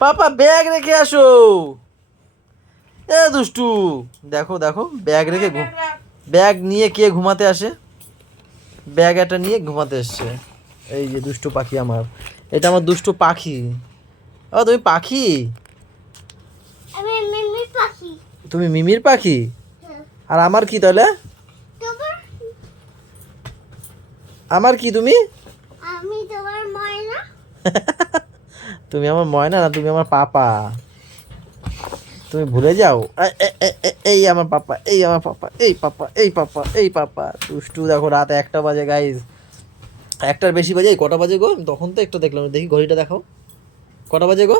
পাপা bag রেখে আসো। এ দুষ্টু, দেখো দেখো ব্যাগ রেখে ব্যাগ নিয়ে কে ঘুমাতে আসে? ব্যাগ একটা নিয়ে ঘুমাতে এসছে। এই যে দুষ্টু পাখি আমার, এটা আমার দুষ্টু পাখি। ও তুমি পাখি? আমি মিমি পাখি। তুমি মিমির পাখি? হ্যাঁ। আর আমার কি তাহলে? তোমার আমার কি তুমি? আমি তোমার ময়না। তুমি আমার ময়না না, তুমি আমার পাপা। তুমি ভুলে যাও। এই আমার পাপা, এই আমার পাপা, এই পাপা, এই পাপা, এই পাপা। দুষ্টু দেখো, রাত 1টা বাজে গাইজ, 1টার বেশি বাজে। কটা বাজে গো? তখন তো একটু দেখলাম, দেখি ঘড়িটা দেখাও, কটা বাজে গো?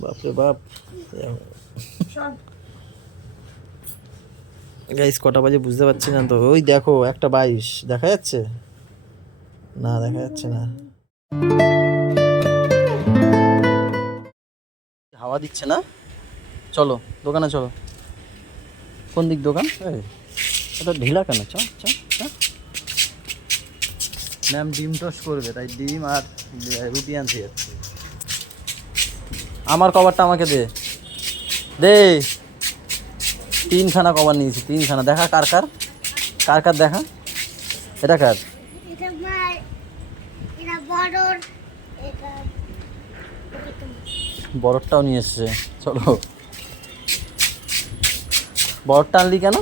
বাপরে বাপ গাইজ, কটা বাজে বুঝতে পারছি না তো। ওই দেখো 1টা 22 দেখা যাচ্ছে না, দেখা যাচ্ছে না। হাওয়া দিচ্ছে না? চলো দোকানে চলো। কোন দিক দোকান? এটা ঢিলা কেন? চ চ চ। ম্যাম ডিম টোস্ট করবে, তাই ডিম আর রুটি আনতে যাচ্ছে। আমার কভারটা আমাকে দে, দে। 3খানা কভার নিয়েছি, 3খানা। দেখা কার কার, কার কার দেখা। এটা কার? এটা মার, এটা বড়র, এটা বরফটাও নিয়ে এসছে। চলো, বরফটা আনলি কেন?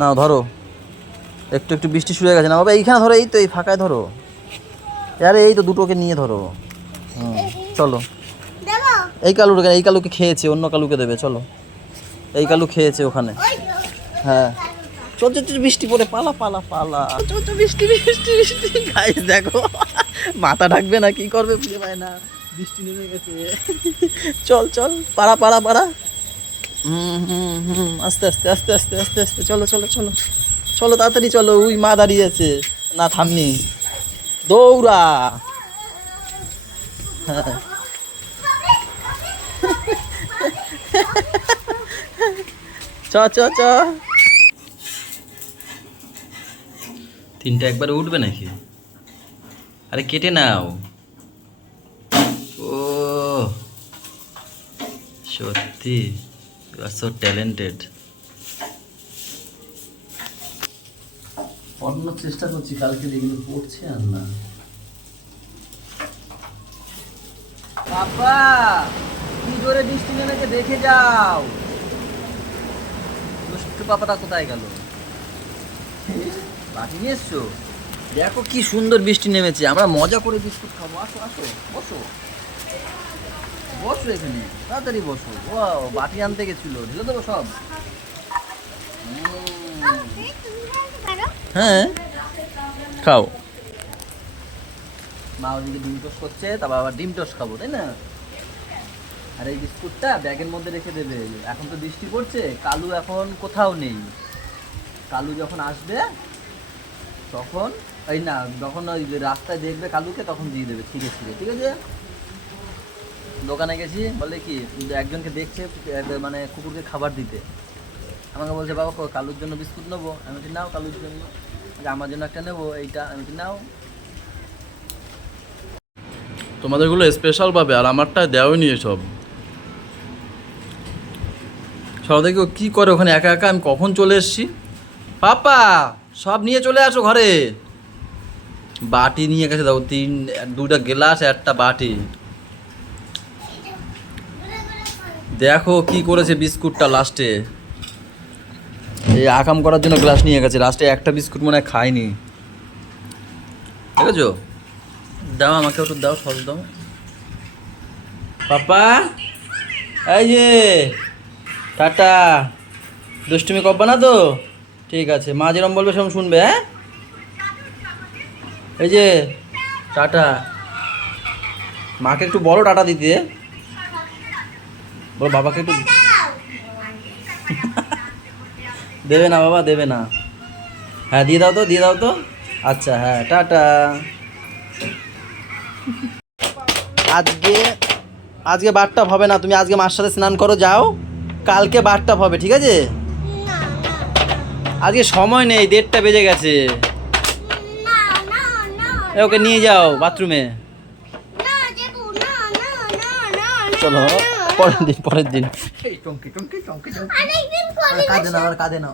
না ধরো, একটু একটু বৃষ্টি শুরু হয়ে গেছে না বাবা? এইখানে ধরো, এই তো এই ফাঁকায় ধরো। আরে এই তো দুটোকে নিয়ে ধরো। চলো। দেবো। এই কালুকে, এই কালুকে খেয়েছে, অন্য কালুকে দেবে। চলো, এই কালু খেয়েছে ওখানে। ওই হ্যাঁ চল চল চল, বৃষ্টি পড়ে, পালা পালা পালা। চল চল, বৃষ্টি বৃষ্টি বৃষ্টি। গাইস দেখো, মাথা ঢাকবে না কি করবে বুঝে পায় না, বৃষ্টি নেমে গেছে। চল চল, পাড়া পাড়া পাড়া। আস্তে আস্তে আস্তে আস্তে আস্তে আস্তে, চলো চলো চলো চলো, তাড়াতাড়ি চলো। ওই মা দাঁড়িয়ে আছে, না থামনি, দৌড়া। হ্যাঁ চ চ চ। 3টা একবারে উঠবে নাকি? আরে কেটে নাও। ও সত্যি, ইউ আর সো ট্যালেন্টেড। পড়ানোর চেষ্টা করছি, কালকে যেগুলো পড়ছে আর না। বাবা কি জোরে বৃষ্টি নেমেছে, দেখে যাও। দুষ্টু পাপাটা কোথায় গেল? বাকি নিয়ে এসছো? দেখো কি সুন্দর বৃষ্টি নেমেছে, আমরা মজা করে বিস্কুট খাবো। আসো আসো, বসো বসো এখানে, তাড়াতাড়ি বসো। ও বাটি আনতে গেছিল, ঢেলে দেবো সব। হ্যাঁ খাও। মা ওদিকে ডিম টোস্ট করছে, তারপর আবার ডিম টোস্ট খাবো, তাই না? আর এই বিস্কুটটা ব্যাগের মধ্যে রেখে দেবে। এখন তো বৃষ্টি পড়ছে, কালু এখন কোথাও নেই। কালু যখন আসবে তখন, এই না, যখন ওই রাস্তায় দেখবে কালুকে, তখন দিয়ে দেবে ঠিক আছে, ঠিক আছে। দোকানে গেছি, বলে কি একজনকে দেখছে, মানে কুকুরকে খাবার দিতে। আমাকে বলছে বাবা কালুর জন্য বিস্কুট নেবো। আমি বলছি নাও কালুর জন্য। আমার জন্য একটা নেবো, এইটা। আমি বলছি নাও। তোমাদেরগুলো স্পেশাল পাবে, আর আমারটা দেওয়াই নিয়ে সব। সব দেখো কি করে ওখানে একা একা, আমি কখন চলে এসেছি। পাপা সব নিয়ে চলে আসো ঘরে। বাটি নিয়ে গেছে, দেখো 2টা গ্লাস, একটা বাটি। দেখো কি করেছে বিস্কুটটা লাস্টে, এই আকাম করার জন্য গ্লাস নিয়ে গেছে। লাস্টে একটা বিস্কুট মনে হয় খায়নি, ঠিক আছে? দাও আমাকে একটু দাও, সস দাও। পাপা এই যে টাটা। দুষ্টুমি করবা না তো? ঠিক আছে, মা যেরকম বলবে সেরকম শুনবে। হ্যাঁ এই যে টাটা। মাকে একটু বলো টাটা দিতে, বলো বাবাকে একটু। দেবে না বাবা, দেবে না। হ্যাঁ দিয়ে দাও তো, দিয়ে দাও তো। আচ্ছা হ্যাঁ টাটা। আজকে আজকে বাথটাব হবে না, তুমি আজকে মার সাথে স্নান করো, যাও। কালকে বাথটাব হবে, ঠিক আছে? না না আজকে সময় নেই, 1:30 বেজে গেছে। না না না ওকে নিয়ে যাও বাথরুমে। না যাবো না না না না না চলো না। পরের দিন এই টঙ্কি টঙ্কি টঙ্কি টঙ্কি আরেকদিন করে কাঁদে না আর কাঁদে না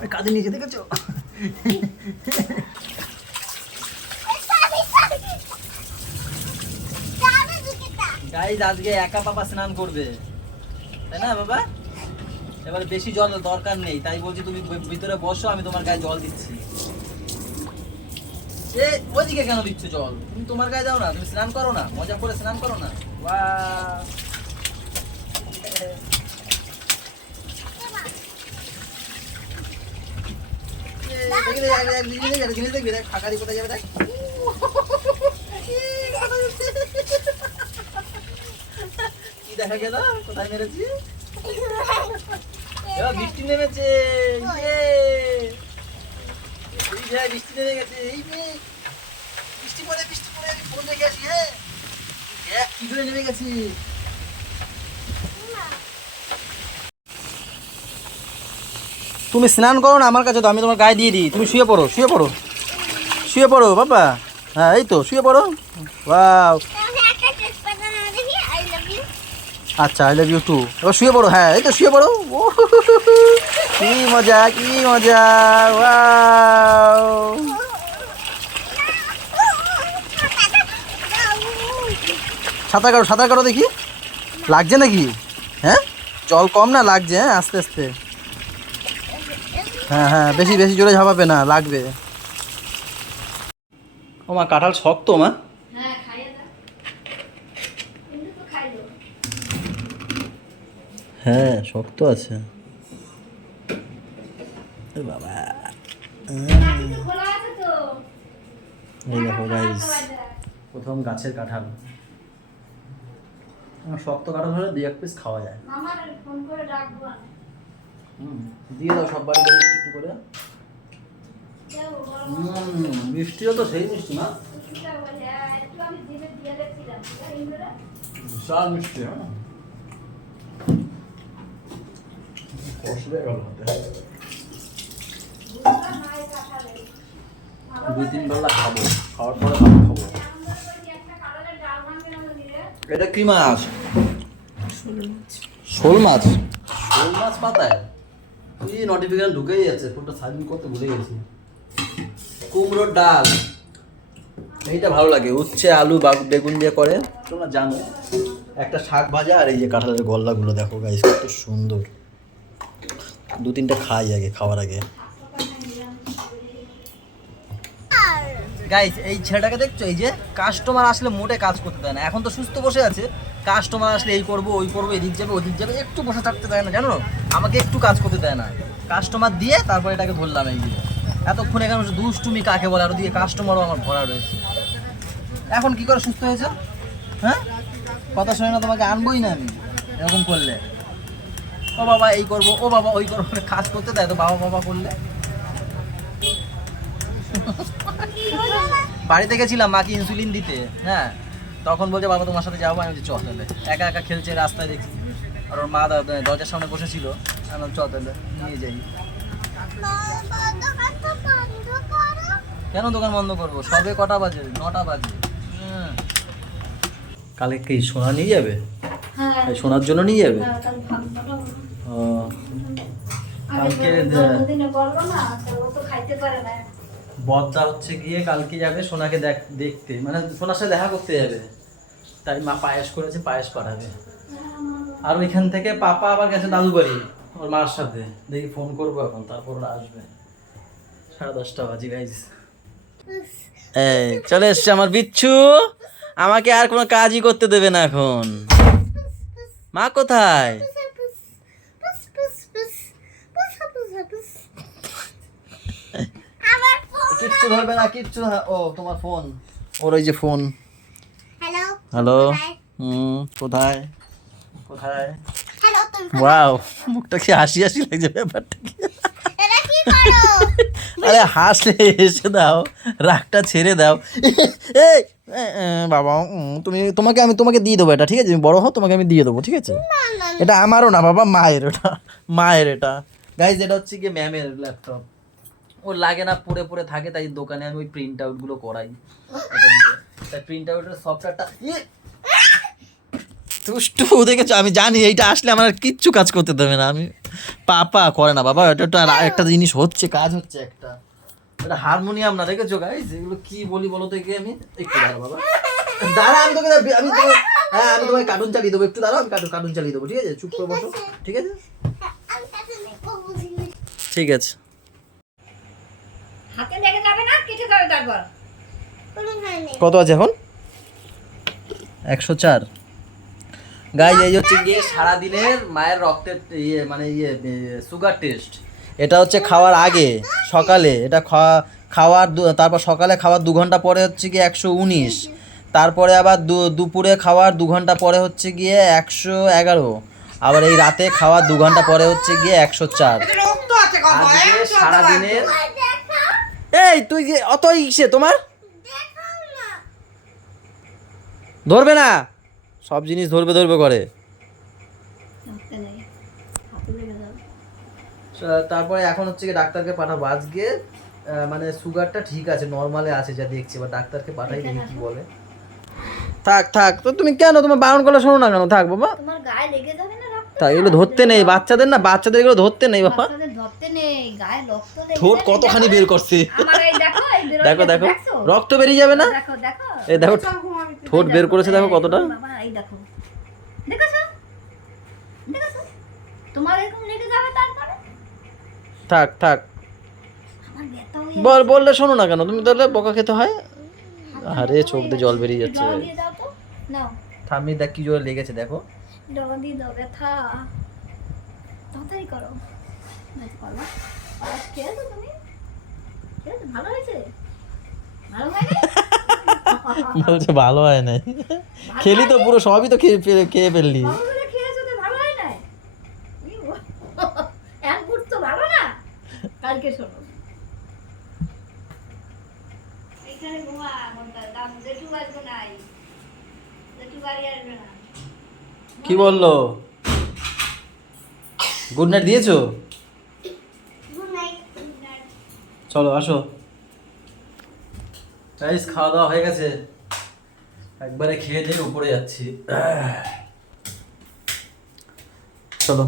ওই কাঁদে নিচে দেখেছো যাবে দুকিটা গাইজ আজকে একা পাপা স্নান করবে, তাই না বাবা? এবার বেশি জল দরকার নেই, তাই বলছি তুমি ভিতরে বসো, আমি তোমার গায়ে জল দিচ্ছি। এ ওইদিকে কেন দিচ্ছ জল? তুমি তোমার গায়ে দাও না, তুমি স্নান করো না, মজা করে স্নান করো না। বাহ! জিনিস দেখবি দেখ, ফাঁকারি কোথায় যাবে দেখ। কি দেখা গেল? কোথায় মেরেছি? এবার বৃষ্টি নেমেছে। ইয়ে! এই যে বৃষ্টি নেমে গেছে। এই যে বৃষ্টি পড়ে আমি ফোন রেখে আসি। হ্যাঁ দেখ কি করে নেমে গেছে। তুমি স্নান করো না আমার কাছে, তো আমি তোমার গায়ে দিয়ে দিই। তুমি শুয়ে পড়ো শুয়ে পড়ো বাবা। হ্যাঁ এই তো শুয়ে পড়ো। ওয়াও, তাহলে একটা টেস্ট পাতা না দেখি আই লাভ ইউ আচ্ছা আই লাভ ইউ টু। এবার শুয়ে পড়ো। হ্যাঁ এই তো শুয়ে পড়ো। ও কি মজা কি মজা। ওয়াও, সাঁতার কাটো দেখি। লাগছে নাকি? হ্যাঁ জল কম না, লাগছে। হ্যাঁ আস্তে আস্তে। হ্যাঁ বেশি জোরে ঝাপাবে না, লাগবে। ও মা কাঁঠাল শক্ত মা। হ্যাঁ খাইয়ে দাও কিন্তু তো খাইলো হ্যাঁ শক্ত আছে। এ বাবা, খোলা আছে তো এই দেখো গাইস, প্রথম গাছের কাঁঠাল। শক্ত কাঁঠাল হলে 2-1 পিস খাওয়া যায়। মামার ফোন করে ডাকবো দিয়ে দাও সব বাড়ি বাড়ি একটু করে। যাও মিষ্টিও তো সেই মিষ্টি না, একটু আমি জিভে দিয়ে দেখছিলাম ইমরা বিশাল মিষ্টি। হ্যাঁ কষবে গেল হাতে। 2-3 বেলা খাবো, খাওয়ার পরে ভালো খাবো। এটা কি মাছ? শোল মাছ পাতায় কি নোটিফিকেশন ঢুকেই যাচ্ছে, ফোনটা সাইলেন্ট করতে ভুলে গেছি। কুমড়োর ডাল, এইটা ভালো লাগে। উচ্ছে আলু বেগুন দিয়ে করে, তোমরা জানো। একটা শাক ভাজা, আর এই যে কাঁঠালের গল্লাগুলো দেখো গাইস কত সুন্দর। 2-3টা খাই আগে, খাওয়ার আগে। গাইস এই ছেলেটাকে দেখছো, এই যে কাস্টমার আসলে মোটে কাজ করতে দেয় না। এখন তো সুস্থ বসে আছে, কাস্টমার আসলে এই করবো ওই করবো, এদিক যাবে ওদিক যাবে, একটু বসে থাকতে দেয় না জানো। আমাকে একটু কাজ করতে দেয় না। কাস্টমার দিয়ে তারপর এটাকে ধরলাম। এই যে এতক্ষণ এখানে দুষ্টুমি কাকে বলে, আর ওদিকে কাস্টমারও আমার ভরা রয়েছে। এখন কি করে সুস্থ হয়েছে? হ্যাঁ কথা শুনে না, তোমাকে আনবোই না আমি এরকম করলে। ও বাবা এই করবো, ও বাবা ওই করবো, কাজ করতে দেয় তো বাবা করলে। বাড়িতে গেছিলাম মাকে ইনসুলিন দিতে। হ্যাঁ তখন বলছে বাবা তোমার সাথে যাবো। আমি বলছি চ তাহলে। একা একা খেলছে রাস্তায় দেখছি, আর ওর মা দরজার সামনে বসেছিল। আমি চ তাহলে নিয়ে যাই। কেন দোকান বন্ধ করবো? সবে কটা বাজে? 9টা বাজে। কালকে কি সোনা নিয়ে যাবে? হ্যাঁ সোনার জন্য নিয়ে যাবে? কাল ভাবনা ও কালকে বলবো না ও তো খাইতে পারে না বদ্দা হচ্ছে গিয়ে কালকে যাবে সোনাকে দেখতে, মানে সোনার সাথে দেখা করতে যাবে। তাই মা পায়েস করেছে, পায়েস পাঠাবে। আর ওইখান থেকে পাপা আবার গেছে দাদু বাড়ি ওর মার সাথে। দেখি ফোন করবো এখন, তারপর ওরা আসবে। 10:30 বাজে গাইজ। এই চলে এসছে আমার বিচ্ছু। আমাকে আর কোনো কাজই করতে দেবে না এখন। মা কোথায়? কিচ্ছু ধরবে না, কিচ্ছু না। ও তোমার ফোন, ওর ওই যে ফোন। হ্যালো হ্যালো, কোথায় কোথায়? হ্যালো তুমি ওয়াও, মুখটা কি হাসি হাসি লাগছে, ব্যাপারটা কি? এটা কি করো আরে হাসলে এসে দাও, রাগটা ছেড়ে দাও। এই বাবা আমি তোমাকে দিয়ে দেবো এটা, ঠিক আছে? তুমি বড় হও, তোমাকে আমি দিয়ে দেবো, ঠিক আছে? এটা আমারও না বাবা, মায়ের। এটা মায়ের। এটা গাইজ এটা হচ্ছে কি ম্যামের ল্যাপটপ। ওর লাগে না, পরে পরে থাকে, তাই দোকানে আমি ওই প্রিন্ট আউট গুলো করাই এটা দিয়ে। তাই প্রিন্ট আউটের সফটওয়্যারটা দুষ্টু দেখেছো, আমি জানি এইটা আসলে আমার আর কিচ্ছু কাজ করতে দেবে না। আমি পাপা করে না বাবা, এটা তো আর একটা জিনিস হচ্ছে, কাজ হচ্ছে একটা, এটা হারমোনিয়াম না, দেখেছো গাইস? এগুলো কি বলি বলো তো একে আমি? একটু দাঁড়া বাবা, দাঁড়া, আমি তোকে হ্যাঁ আমি তোমাকে কার্টুন চালিয়ে দেবো, একটু দাঁড়াও, আমি কার্টুন চালিয়ে দেবো, ঠিক আছে? চুপ করে বসো, ঠিক আছে? ঠিক আছে। হাতে লেগে যাবে না, কেটে যাবে তারপর। কত আছে এখন? 104। গাইজ এই হচ্ছে গিয়ে সারাদিনের মায়ের রক্তের ইয়ে মানে সুগার টেস্ট। এটা হচ্ছে খাওয়ার আগে সকালে, এটা তারপর সকালে খাওয়ার 2 ঘন্টা পরে হচ্ছে গিয়ে 119, তারপরে আবার দুপুরে খাওয়ার 2 ঘন্টা পরে হচ্ছে গিয়ে 111, আবার এই রাতে খাওয়ার 2 ঘন্টা পরে হচ্ছে গিয়ে 104। আজকে সারাদিনের এই তুই যে অত ইসে তোমার ধরবে না, সব জিনিস ধরবে করে। হাতে নেই, হাতে লেগে যাবে। তারপরে এখন হচ্ছে কি ডাক্তারকে পাঠাবো আজকে, মানে সুগারটা ঠিক আছে, নর্মালে আছে যা দেখছি, বা ডাক্তারকে পাঠাই দেখি কি বলে। থাক তো তুমি কেন, তোমার বারণ করলে শোনো না কেন? থাক বাবা, তোমার গায়ে লেগে যাবে না রক্ত? তাই এগুলো ধরতে নেই, বাচ্চাদের না, বাচ্চাদের এগুলো ধরতে নেই বাবা। বাচ্চাদের ধরতে নেই, গায়ে রক্ত লেগে ঠোঁট যাবে। কতখানি বের করছে, আমার এই দেখো, এই বের দেখো হয়ে দেখো, গেছে, দেখছো? রক্ত বেরিয়ে যাবে না? দেখো দেখো, এই দেখো ঠোঁট বের করেছে, দেখো কতটা। বাবা এই দেখো, দেখেছো দেখেছো, তোমার এরকম লেগে যাবে তারপরে। থাক আমার ব্যথা হয়ে বললে শোনো না কেন তুমি? তাহলে বকা খেতে হয়। আরে চোখ দিয়ে জল বেরিয়ে যাচ্ছে। জল দিয়ে দাও তো, নাও ঠাম্মি দেখ কি জোরে লেগেছে, দেখো। জল দিয়ে দাও, ব্যথা তাড়াতাড়ি করো। নাচ করো, আর খেয়েছো তুমি? খেয়েছো? ভালো হয়েছে? ভালো হয়নি? বলছে ভালো হয় নাই, খেলি তো পুরো সবই তো খেয়ে ফেললি। ভালো করে খেয়েছো তো, ভালো হয় নাই? এক ফুট তো ভালো না। কালকে শোনো, এইখানে ঘুমা, মনটা দাম জেঠু আসবে নাই, জেঠু বাড়ি আসবে না। কি বললো? গুড নাইট দিয়েছো? Good night. চলো আসো গাইস, খাওয়া দাওয়া হয়ে গেছে, একবারে খেয়ে দিয়ে উপরে যাচ্ছি। চলো।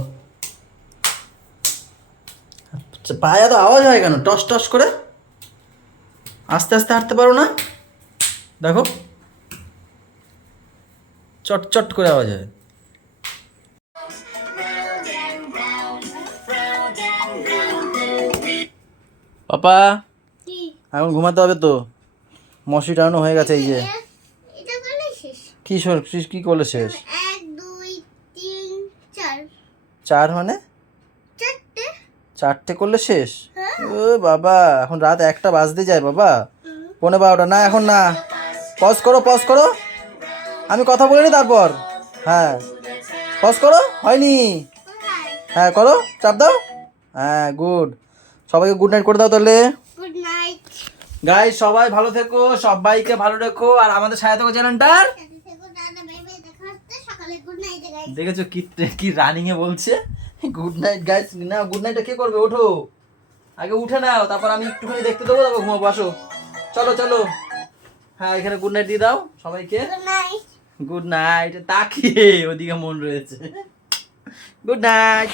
পায়ে তো আওয়াজ হয় কেন টস টস করে? আস্তে আস্তে হাঁটতে পারো না? দেখো চট চট করে আওয়াজ হয়। পাপা কি এখন ঘুমাতে হবে তো, মশি টানো হয়ে গেছে। এই যে এটা করলে শেষ? কি করলে শেষ? 1 2 3 4 4 মানে 4টে করলে শেষ? ও বাবা, এখন রাত 1টা বাজতে যায় বাবা, 11:15 না, এখন না, পজ করো, আমি কথা বলে নি তারপর। হ্যাঁ পজ করো, হয়নি? হ্যাঁ করো, চাপ দাও, হ্যাঁ গুড। সবাইকে গুড নাইট করে দাও তাহলে। Good night. গাইস সবাই ভালো থেকো, সবাইকে ভালো রেখো, আর আমাদের সাথে থেকো চ্যানেলটার। সকালে গুড নাইট গাইস। দেখেছো কি রানিং এ বলছে গুড নাইট গাইস। না গুড নাইটটা কে করবে? ওঠো, আগে উঠে নাও, তারপর আমি একটুখানি দেখতে দেবো, তারপর ঘুমাবো। আসো চলো। হ্যাঁ এখানে গুড নাইট দিয়ে দাও সবাইকে। Good night. গুড নাইট, তাকিয়ে ওদিকে মন রয়েছে। Good night.